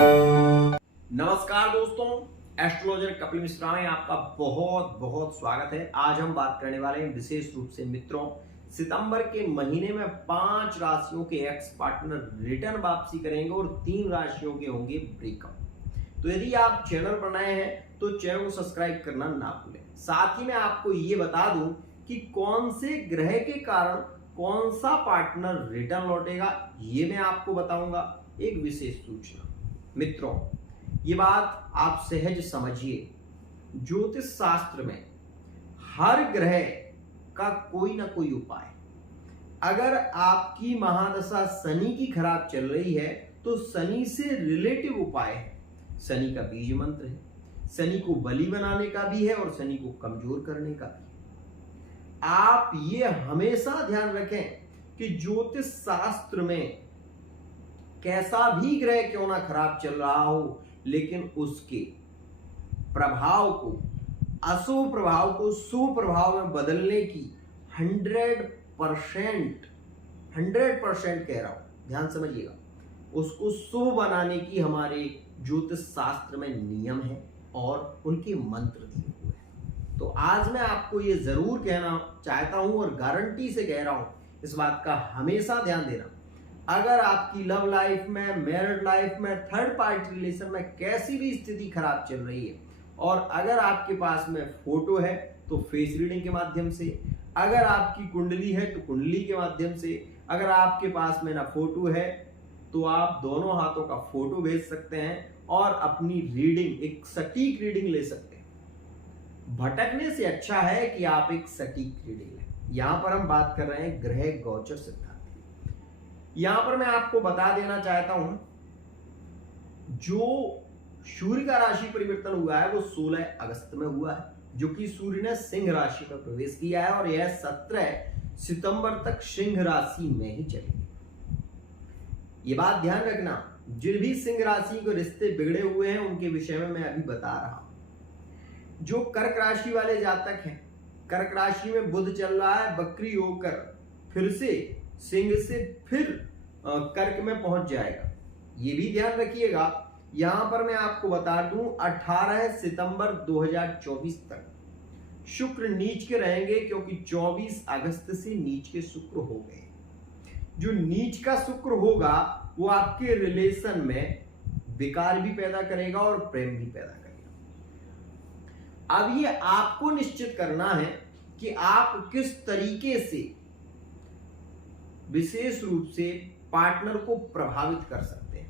नमस्कार दोस्तों, एस्ट्रोलॉजर कपिल मिश्रा में आपका बहुत बहुत स्वागत है। आज हम बात करने वाले हैं विशेष रूप से मित्रों, सितंबर के महीने में 5 राशियों के एक्स पार्टनर रिटर्न वापसी करेंगे और 3 राशियों के होंगे ब्रेकअप। तो यदि आप चैनल पर नए हैं तो चैनल को सब्सक्राइब करना ना भूलें। साथ ही मैं आपको ये बता दूं कि कौन से ग्रह के कारण कौन सा पार्टनर रिटर्न लौटेगा, ये मैं आपको बताऊंगा। एक विशेष सूचना मित्रों, ये बात आप सहज समझिए, ज्योतिष शास्त्र में हर ग्रह का कोई ना कोई उपाय। अगर आपकी महादशा शनि की खराब चल रही है तो शनि से रिलेटिव उपाय है। शनि का बीज मंत्र है, शनि को बलि बनाने का भी है और शनि को कमजोर करने का भी है। आप ये हमेशा ध्यान रखें कि ज्योतिष शास्त्र में कैसा भी ग्रह क्यों ना खराब चल रहा हो, लेकिन उसके प्रभाव को, अशुभ प्रभाव को शुभ प्रभाव में बदलने की 100% कह रहा हूं, ध्यान समझिएगा, उसको शुभ बनाने की हमारे ज्योतिष शास्त्र में नियम है और उनके मंत्र दिए हुए हैं। तो आज मैं आपको ये जरूर कहना चाहता हूं और गारंटी से कह रहा हूं, इस बात का हमेशा ध्यान देना। अगर आपकी लव लाइफ में, मैरिड लाइफ में, थर्ड पार्टी रिलेशन में कैसी भी स्थिति खराब चल रही है और अगर आपके पास में फोटो है तो फेस रीडिंग के माध्यम से, अगर आपकी कुंडली है तो कुंडली के माध्यम से, अगर आपके पास में ना फोटो है तो आप दोनों हाथों का फोटो भेज सकते हैं और अपनी रीडिंग, एक सटीक रीडिंग ले सकते हैं। भटकने से अच्छा है कि आप एक सटीक रीडिंग लें। यहां पर हम बात कर रहे हैं ग्रह गोचर सिद्धांत। यहां पर मैं आपको बता देना चाहता हूं, जो सूर्य का राशि परिवर्तन हुआ है वो 16 अगस्त में हुआ है, जो कि सूर्य ने सिंह राशि में प्रवेश किया है और यह 17 सितंबर तक सिंह राशि में ही चलेगी। ये बात ध्यान रखना, जिन भी सिंह राशि के रिश्ते बिगड़े हुए हैं उनके विषय में मैं अभी बता रहा हूं। जो कर्क राशि वाले जातक हैं, कर्क राशि में बुध चल रहा है वक्री होकर, फिर से सिंह से फिर कर्क में पहुंच जाएगा, ये भी ध्यान रखिएगा। यहां पर मैं आपको बता दूं 18 सितंबर 2024 तक शुक्र नीच के रहेंगे, क्योंकि 24 अगस्त से नीच के शुक्र हो गए। जो नीच का शुक्र होगा वो आपके रिलेशन में विकार भी पैदा करेगा और प्रेम भी पैदा करेगा। अब ये आपको निश्चित करना है कि आप किस तरीके से विशेष रूप से पार्टनर को प्रभावित कर सकते हैं।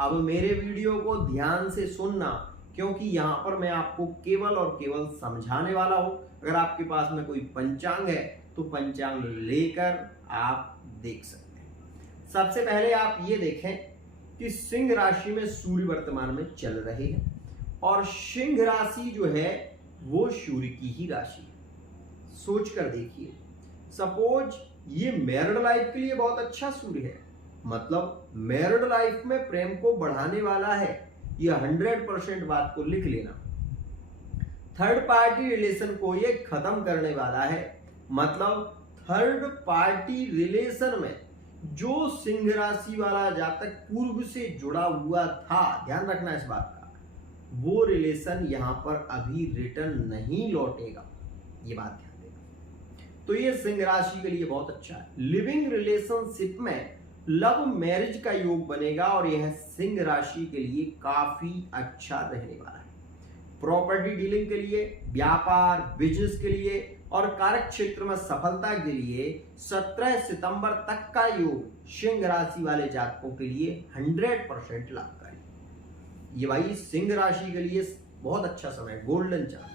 अब मेरे वीडियो को ध्यान से सुनना, क्योंकि यहां पर मैं आपको केवल और केवल समझाने वाला हूं। अगर आपके पास में कोई पंचांग है तो पंचांग लेकर आप देख सकते हैं। सबसे पहले आप ये देखें कि सिंह राशि में सूर्य वर्तमान में चल रहे हैं और सिंह राशि जो है वो सूर्य की ही राशि है। सोच कर देखिए, सपोज ये मैरिड लाइफ के लिए बहुत अच्छा सूर्य है, मतलब मैरिड लाइफ में प्रेम को बढ़ाने वाला है, ये 100% बात को लिख लेना। थर्ड पार्टी रिलेशन को ये खत्म करने वाला है, मतलब थर्ड पार्टी रिलेशन में जो सिंह राशि वाला जातक पूर्व से जुड़ा हुआ था, ध्यान रखना इस बात का, वो रिलेशन यहां पर अभी रिटर्न नहीं लौटेगा, ये बात ध्यान। तो ये सिंह राशि के लिए बहुत अच्छा है। लिविंग रिलेशनशिप में लव मैरिज का योग बनेगा और यह सिंह राशि के लिए काफी अच्छा रहने वाला है। प्रॉपर्टी डीलिंग के लिए, व्यापार, बिजनेस के लिए और कार्य क्षेत्र में सफलता के लिए 17 सितंबर तक का योग सिंह राशि वाले जातकों के लिए 100% लाभकारी। ये भाई सिंह राशि के लिए बहुत अच्छा समय, गोल्डन चांस।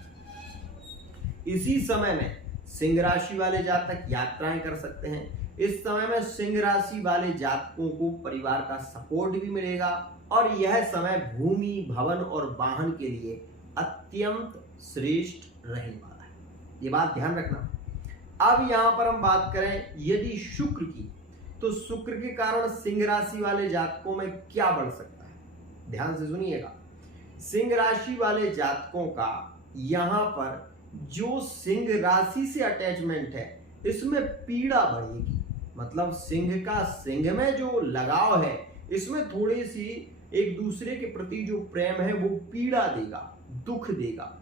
इसी समय में सिंह राशि वाले जातक यात्राएं कर सकते हैं। इस समय में सिंह राशि वाले जातकों को परिवार का सपोर्ट भी मिलेगा और यह समय भूमि, भवन और वाहन के लिए अत्यंत श्रेष्ठ रहने वाला है, ये बात ध्यान रखना। अब यहां पर हम बात करें यदि शुक्र की, तो शुक्र के कारण सिंह राशि वाले जातकों में क्या बढ़ सकता है, ध्यान से सुनिएगा। सिंह राशि वाले जातकों का यहां पर जो सिंह राशि से अटैचमेंट है इसमें पीड़ा बढ़ेगी, मतलब सिंह का सिंह में जो लगाव है इसमें थोड़ी सी एक दूसरे के प्रति जो प्रेम है वो पीड़ा देगा, दुख देगा।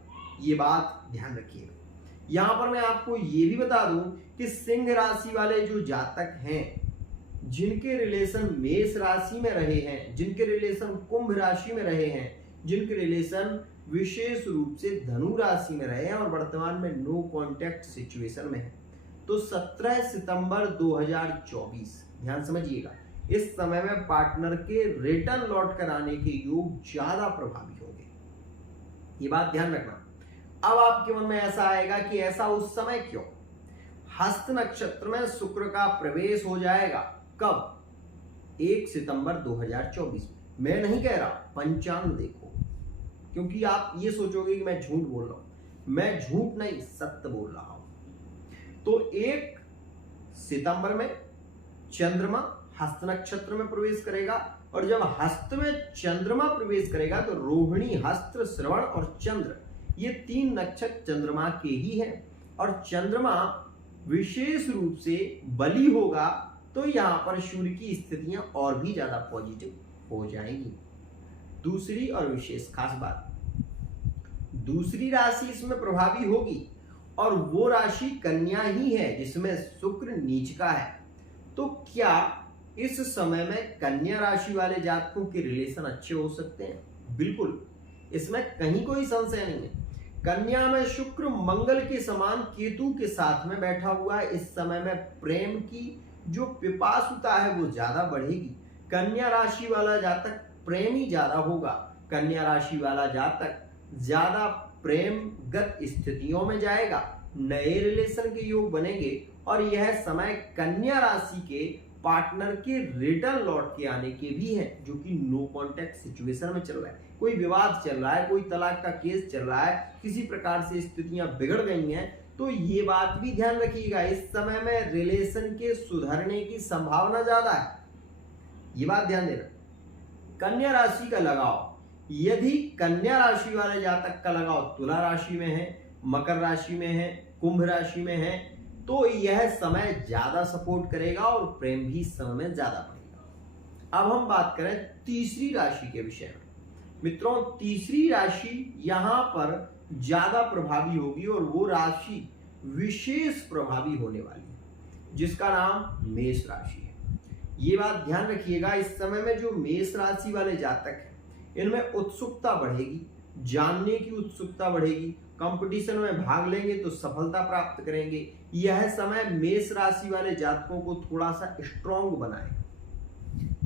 ये बात ध्यान रखिएगा। यहां पर मैं आपको ये भी बता दूं कि सिंह राशि वाले जो जातक हैं, जिनके रिलेशन मेष राशि में रहे हैं, जिनके रिलेशन कुंभ राशि में रहे हैं, जिनके रिलेशन विशेष रूप से धनु राशि में रहे हैं और वर्तमान में नो कांटेक्ट सिचुएशन में है, तो 17 सितंबर 2024 ध्यान समझिएगा, इस समय में पार्टनर के रिटर्न लौट कर आने के योग ज्यादा प्रभावी होंगे। ये बात ध्यान रखना। अब आपके मन में ऐसा आएगा कि ऐसा उस समय क्यों? हस्त नक्षत्र में शुक्र का प्रवेश हो जाएगा। कब? 1 सितंबर 2024 में। मैं नहीं कह रहा, पंचांग देखो, क्योंकि आप ये सोचोगे कि मैं झूठ बोल रहा हूं। मैं झूठ नहीं, सत्य बोल रहा हूं। तो 1 सितंबर में चंद्रमा हस्त नक्षत्र में प्रवेश करेगा, और जब हस्त में चंद्रमा प्रवेश करेगा तो रोहिणी, हस्त, श्रवण और चंद्र, ये 3 नक्षत्र चंद्रमा के ही हैं, और चंद्रमा विशेष रूप से बली होगा, तो यहां पर सूर्य की स्थितियां और भी ज्यादा पॉजिटिव हो जाएंगी। दूसरी और विशेष खास बात, दूसरी राशि इसमें प्रभावी होगी, और वो राशि कन्या ही है जिसमें शुक्र नीच का है। तो क्या इस समय में कन्या राशि वाले जातकों के रिलेशन अच्छे हो सकते हैं? बिल्कुल, इसमें कहीं कोई संशय नहीं है। कन्या में शुक्र मंगल के समान केतु के साथ में बैठा हुआ है। इस समय में प्रेम की जो पिपासुता है वो ज्यादा बढ़ेगी। कन्या राशि वाला जातक प्रेमी ज्यादा होगा। कन्या राशि वाला जातक ज्यादा प्रेमगत स्थितियों में जाएगा। नए रिलेशन के योग बनेंगे, और यह समय कन्या राशि के पार्टनर के रिटर्न लौट के आने के भी हैं, जो कि नो कांटेक्ट सिचुएशन में चल रहा है। कोई विवाद चल रहा है, कोई तलाक का केस चल रहा है, किसी प्रकार से स्थितियां बिगड़ गई हैं, तो ये बात भी ध्यान रखिएगा, इस समय में रिलेशन के सुधरने की संभावना ज्यादा है। ये बात ध्यान देना। कन्या राशि का लगाव, यदि कन्या राशि वाले जातक का लगाव तुला राशि में है, मकर राशि में है, कुंभ राशि में है, तो यह समय ज्यादा सपोर्ट करेगा और प्रेम भी इस समय में ज्यादा बढ़ेगा। अब हम बात करें तीसरी राशि के विषय में। मित्रों, तीसरी राशि यहां पर ज्यादा प्रभावी होगी, और वो राशि विशेष प्रभावी होने वाली है, जिसका नाम मेष राशि है। ये बात ध्यान रखिएगा, इस समय में जो मेष राशि वाले जातक हैं, इनमें उत्सुकता बढ़ेगी, जानने की उत्सुकता बढ़ेगी, कंपटीशन में भाग लेंगे तो सफलता प्राप्त करेंगे। यह समय मेष राशि वाले जातकों को थोड़ा सा स्ट्रॉन्ग बनाएगा।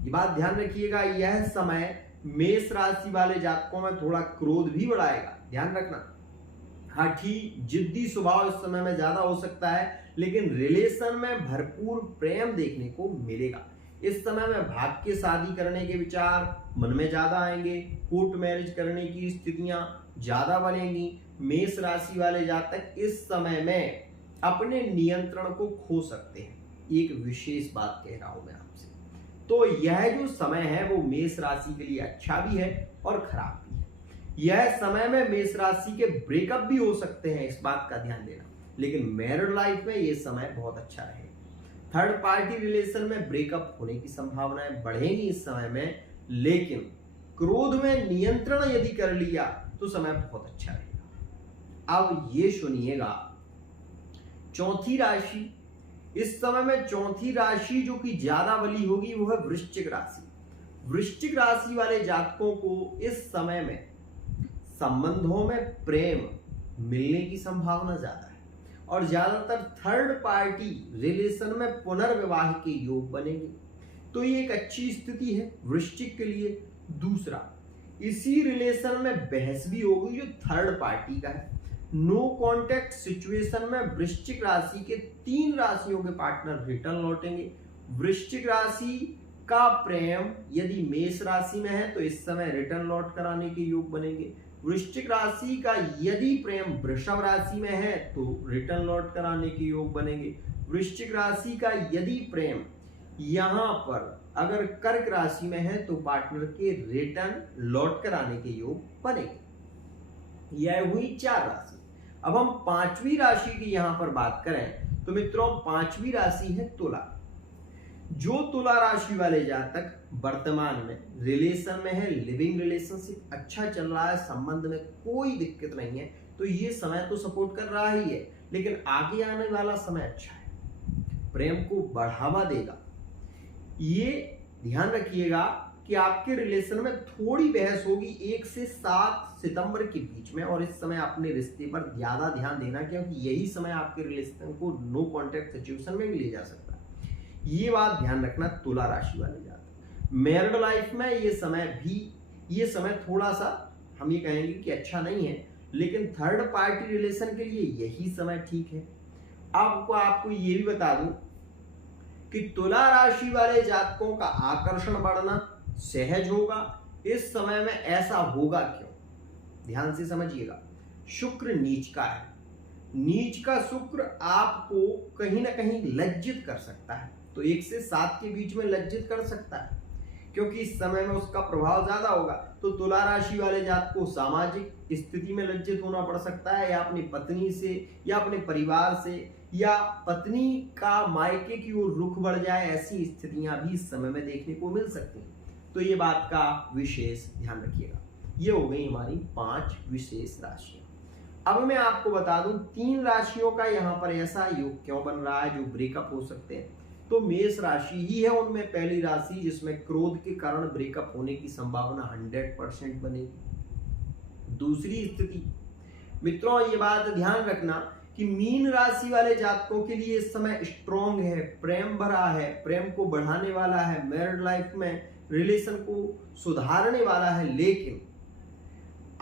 ये बात ध्यान रखिएगा, यह समय मेष राशि वाले जातकों में थोड़ा क्रोध भी बढ़ाएगा, ध्यान रखना। हठी जिद्दी स्वभाव इस समय में ज्यादा हो सकता है, लेकिन रिलेशन में भरपूर प्रेम देखने को मिलेगा। इस समय में भाग्य शादी करने के विचार मन में ज्यादा आएंगे, कोर्ट मैरिज करने की स्थितियां ज्यादा बनेंगी। मेष राशि वाले जातक इस समय में अपने नियंत्रण को खो सकते हैं। एक विशेष बात कह रहा हूं मैं आपसे। तो यह जो समय है वो मेष राशि के लिए अच्छा भी है और खराब भी है। यह समय में मेष राशि के ब्रेकअप भी हो सकते हैं, इस बात का ध्यान देना, लेकिन मैरिड लाइफ में यह समय बहुत अच्छा रहेगा। थर्ड पार्टी रिलेशन में ब्रेकअप होने की संभावनाएं बढ़ेंगी इस समय में, लेकिन क्रोध में नियंत्रण यदि कर लिया तो समय बहुत अच्छा रहेगा। अब ये सुनिएगा, चौथी राशि, इस समय में चौथी राशि जो कि ज्यादा बली होगी वो है वृश्चिक राशि। वृश्चिक राशि वाले जातकों को इस समय में संबंधों में प्रेम मिलने की संभावना ज्यादा है, और ज्यादातर थर्ड पार्टी रिलेशन में पुनर्विवाह के योग बनेंगे। तो ये एक अच्छी स्थिति है वृश्चिक के लिए। दूसरा, इसी रिलेशन में बहस भी होगी जो थर्ड पार्टी का है। नो कांटेक्ट सिचुएशन में वृश्चिक राशि के 3 राशियों के पार्टनर रिटर्न लौटेंगे। वृश्चिक राशि का प्रेम यदि मेष राशि में है तो इस समय रिटर्न लौट कर आने के योग बनेंगे। वृश्चिक राशि का यदि प्रेम वृषभ राशि में है तो रिटर्न लौट कर आने के योग बनेंगे। वृश्चिक राशि का यदि प्रेम यहां पर अगर कर्क राशि में है तो पार्टनर के रिटर्न लौट कर आने के योग बनेंगे। यह हुई 4 राशि। अब हम 5वीं राशि की यहां पर बात करें तो मित्रों 5वीं राशि है तुला। जो तुला राशि वाले जातक वर्तमान में रिलेशन में है, लिविंग रिलेशनशिप अच्छा चल रहा है, संबंध में कोई दिक्कत नहीं है, तो ये समय तो सपोर्ट कर रहा ही है, लेकिन आगे आने वाला समय अच्छा है, प्रेम को बढ़ावा देगा। ये ध्यान रखिएगा कि आपके रिलेशन में थोड़ी बहस होगी 1 से 7 सितंबर के बीच में, और इस समय अपने रिश्ते पर ज्यादा ध्यान देना, क्योंकि यही समय आपके रिलेशन को नो कॉन्टैक्ट सिचुएशन में भी ले जा सकता है। ये बात ध्यान रखना तुला राशि वाले जातक। मैरिड लाइफ में ये समय थोड़ा सा हम ये कहेंगे कि अच्छा नहीं है, लेकिन थर्ड पार्टी रिलेशन के लिए यही समय ठीक है। आपको ये भी बता दूं कि तुला राशि वाले जातकों का आकर्षण बढ़ना सहज होगा। इस समय में ऐसा होगा क्यों, ध्यान से समझिएगा। शुक्र नीच का है, नीच का शुक्र आपको कहीं ना कहीं लज्जित कर सकता है, तो 1 से 7 के बीच में लज्जित कर सकता है, क्योंकि इस समय में उसका प्रभाव ज्यादा होगा। तो तुला राशि वाले जात को सामाजिक स्थिति में लज्जित होना पड़ सकता है, या अपनी पत्नी से, या अपने परिवार से, या पत्नी का मायके की ओर रुख बढ़ जाए, ऐसी स्थितियां भी इस समय में देखने को मिल सकती हैं। तो ये बात का विशेष ध्यान रखिएगा। ये हो गई हमारी 5 विशेष राशियां। अब मैं आपको बता दूं 3 राशियों का यहाँ पर ऐसा योग क्यों बन रहा है जो ब्रेकअप हो सकते हैं। तो मेष राशि ही है उनमें पहली राशि जिसमें क्रोध के कारण ब्रेकअप होने की संभावना 100% बनेगी। दूसरी स्थिति मित्रों, ये बात ध्यान रखना कि मीन राशि वाले जातकों के लिए इस समय स्ट्रॉन्ग है, प्रेम भरा है, प्रेम को बढ़ाने वाला है, मैरिड लाइफ में रिलेशन को सुधारने वाला है। लेकिन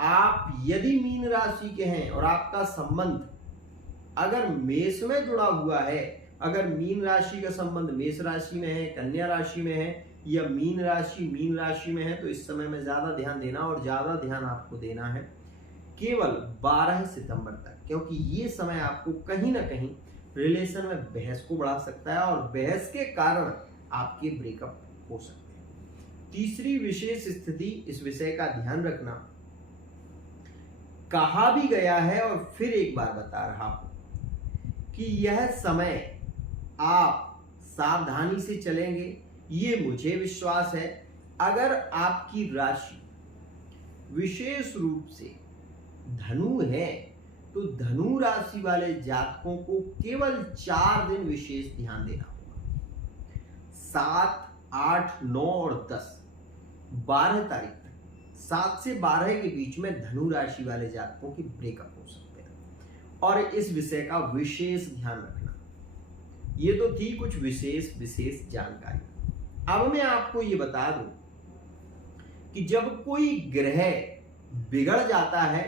आप यदि मीन राशि के हैं और आपका संबंध अगर मेष में जुड़ा हुआ है, अगर मीन राशि का संबंध मेष राशि में है, कन्या राशि में है, या मीन राशि में है, तो इस समय में ज्यादा ध्यान देना, और ज्यादा ध्यान आपको देना है केवल 12 सितंबर तक, क्योंकि ये समय आपको कहीं ना कहीं रिलेशन में बहस को बढ़ा सकता है, और बहस के कारण आपके ब्रेकअप हो सकते हैं। तीसरी विशेष स्थिति, इस विषय का ध्यान रखना, कहा भी गया है और फिर एक बार बता रहा हूं कि यह समय आप सावधानी से चलेंगे, ये मुझे विश्वास है। अगर आपकी राशि विशेष रूप से धनु है, तो धनु राशि वाले जातकों को केवल 4 दिन विशेष ध्यान देना होगा। 7, 8, 9 और 10, 12 तारीख तक, 7 से 12 के बीच में धनु राशि वाले जातकों की ब्रेकअप हो सकते हैं, और इस विषय का विशेष ध्यान रखना। ये तो थी कुछ विशेष जानकारी। अब मैं आपको ये बता दूं कि जब कोई ग्रह बिगड़ जाता है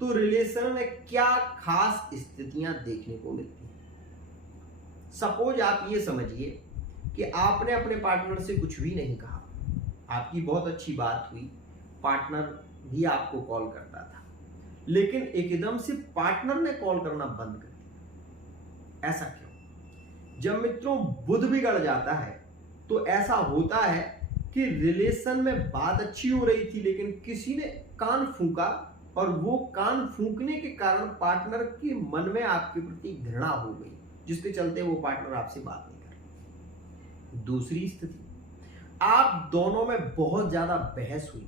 तो रिलेशन में क्या खास स्थितियां देखने को मिलती हैं। सपोज आप ये समझिए कि आपने अपने पार्टनर से कुछ भी नहीं कहा, आपकी बहुत अच्छी बात हुई, पार्टनर भी आपको कॉल करता था, लेकिन एकदम से पार्टनर ने कॉल करना बंद कर दिया। ऐसा क्यों? जब मित्रों बुध बिगड़ जाता है तो ऐसा होता है कि रिलेशन में बात अच्छी हो रही थी, लेकिन किसी ने कान फूंका, और वो कान फूंकने के कारण पार्टनर के मन में आपके प्रति घृणा हो गई, जिसके चलते वो पार्टनर आपसे बात नहीं कर रहा। दूसरी स्थिति, आप दोनों में बहुत ज्यादा बहस हुई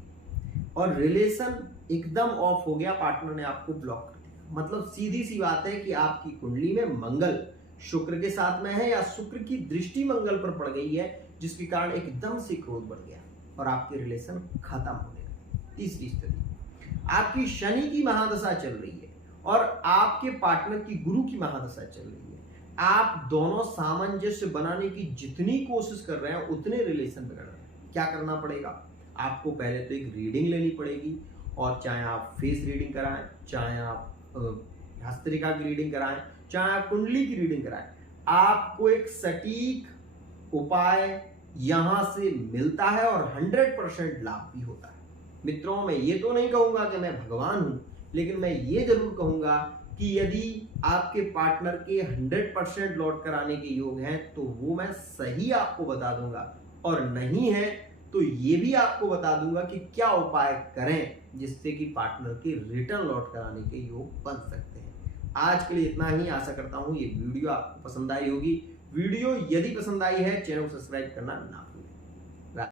और रिलेशन एकदम ऑफ हो गया, पार्टनर ने आपको ब्लॉक कर दिया। मतलब सीधी सी बात है कि आपकी कुंडली में मंगल शुक्र के साथ में है, या शुक्र की दृष्टि मंगल पर पड़ गई है, जिसके कारण एकदम से क्रोध बढ़ गया और आपके रिलेशन खत्म होने लगे। तीसरी स्थिति, आपकी शनि की महादशा चल रही है और आपके पार्टनर की गुरु की महादशा चल रही है। आप दोनों सामंजस्य बनाने की जितनी कोशिश कर रहे हैं उतने रिलेशन बिगड़ रहे हैं। क्या करना पड़ेगा? आपको पहले तो एक रीडिंग लेनी पड़ेगी, और चाहे आप फेस रीडिंग कराएं, चाहे आप हस्तरेखा की रीडिंग कराएं, चाहे आप कुंडली की रीडिंग कराएं, आपको एक सटीक उपाय यहां से मिलता है और 100% लाभ भी होता है। मित्रों, मैं ये तो नहीं कहूंगा कि मैं भगवान हूं, लेकिन मैं ये जरूर कहूंगा कि यदि आपके पार्टनर के 100% लौट कर आने के योग हैं तो वो मैं सही आपको बता दूंगा, और नहीं है तो ये भी आपको बता दूंगा कि क्या उपाय करें जिससे कि पार्टनर के रिटर्न लौट कर आने के योग बन सकते हैं। आज के लिए इतना ही। आशा करता हूं ये वीडियो आपको पसंद आई होगी। वीडियो यदि पसंद आई है चैनल को सब्सक्राइब करना ना